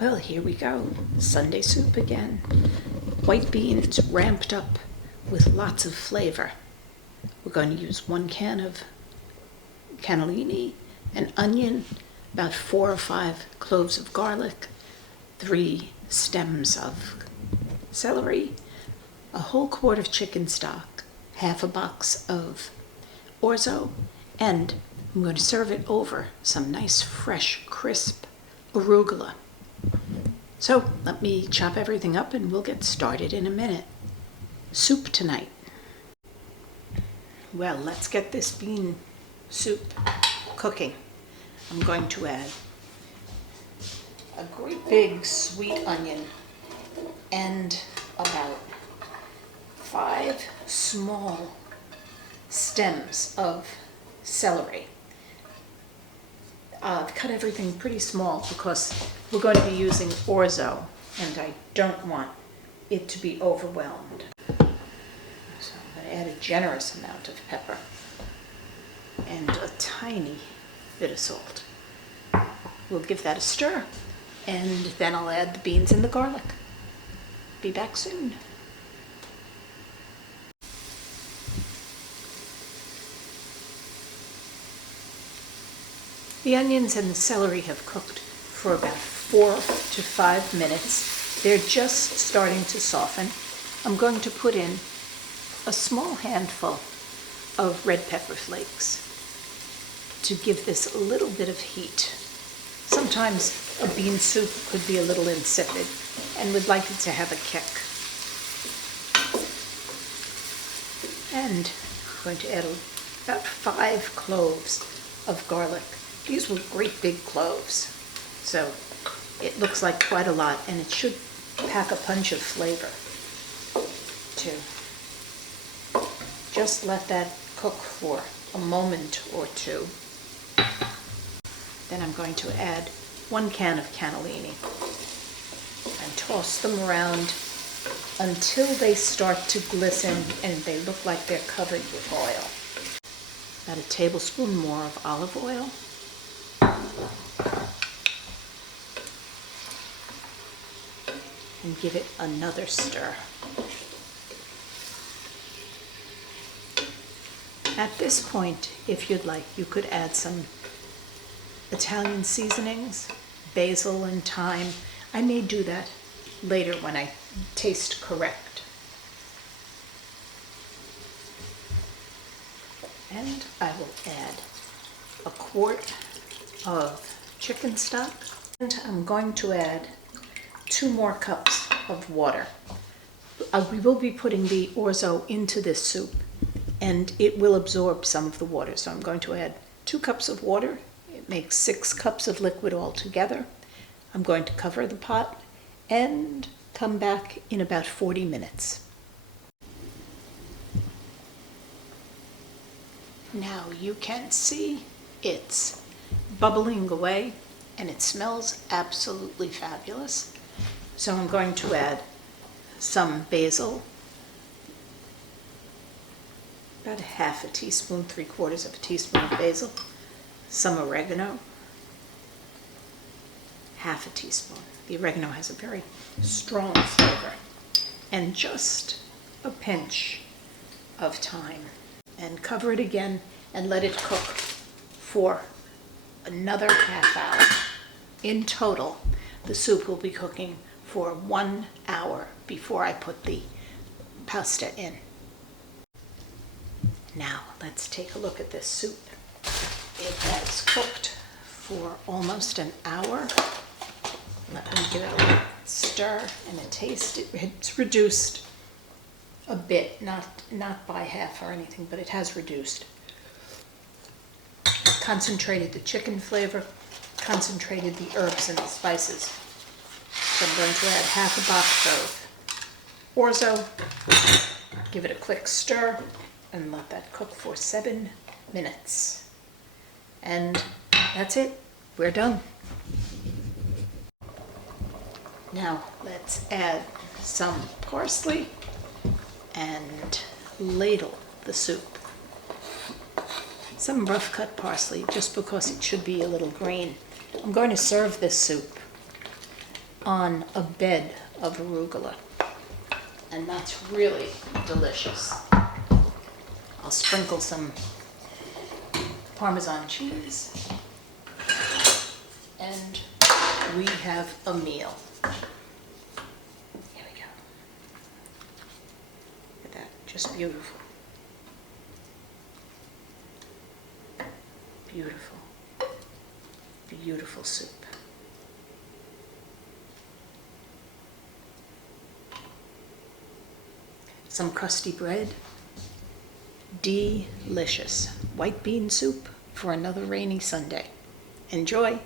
Well, here we go. Sunday soup again. White beans ramped up with lots of flavor. We're going to use 1 can of cannellini, an onion, about 4 or 5 cloves of garlic, 3 stems of celery, a whole quart of chicken stock, half a box of orzo, and I'm going to serve it over some nice, fresh, crisp arugula. So let me chop everything up and we'll get started in a minute. Soup tonight. Well, let's get this bean soup cooking. I'm going to add a great big sweet onion and about 5 small stems of celery. I've cut everything pretty small because we're going to be using orzo and I don't want it to be overwhelmed. So I'm going to add a generous amount of pepper and a tiny bit of salt. We'll give that a stir and then I'll add the beans and the garlic. Be back soon. The onions and the celery have cooked for about 4 to 5 minutes. They're just starting to soften. I'm going to put in a small handful of red pepper flakes to give this a little bit of heat. Sometimes a bean soup could be a little insipid and we'd like it to have a kick. And I'm going to add about 5 cloves of garlic. These were great big cloves, so it looks like quite a lot, and it should pack a punch of flavor too. Just let that cook for a moment or two. Then I'm going to add 1 can of cannellini and toss them around until they start to glisten and they look like they're covered with oil. About a tablespoon more of olive oil. And give it another stir. At this point, if you'd like, you could add some Italian seasonings, basil and thyme. I may do that later when I taste correct. And I will add a quart of chicken stock. And I'm going to add 2 more cups of water. We will be putting the orzo into this soup and it will absorb some of the water. So I'm going to add 2 cups of water. It makes 6 cups of liquid altogether. I'm going to cover the pot and come back in about 40 minutes. Now you can see it's bubbling away and it smells absolutely fabulous. So I'm going to add some basil, about 1/2 teaspoon, 3/4 of a teaspoon of basil, some oregano, 1/2 teaspoon. The oregano has a very strong flavor, and just a pinch of thyme. And cover it again and let it cook for another ½ hour. In total, the soup will be cooking for 1 hour before I put the pasta in. Now let's take a look at this soup. It has cooked for almost an hour. Let me give it a stir and a taste. It's reduced a bit, not by half or anything, but it has reduced. Concentrated the chicken flavor, concentrated the herbs and the spices. So I'm going to add 1/2 box of orzo, give it a quick stir, and let that cook for 7 minutes. And that's it. We're done. Now let's add some parsley and ladle the soup. Some rough cut parsley, just because it should be a little green. I'm going to serve this soup on a bed of arugula. And that's really delicious. I'll sprinkle some Parmesan cheese, and we have a meal. Here we go. Look at that, just beautiful. Beautiful, beautiful soup. Some crusty bread. Delicious white bean soup for another rainy Sunday. Enjoy.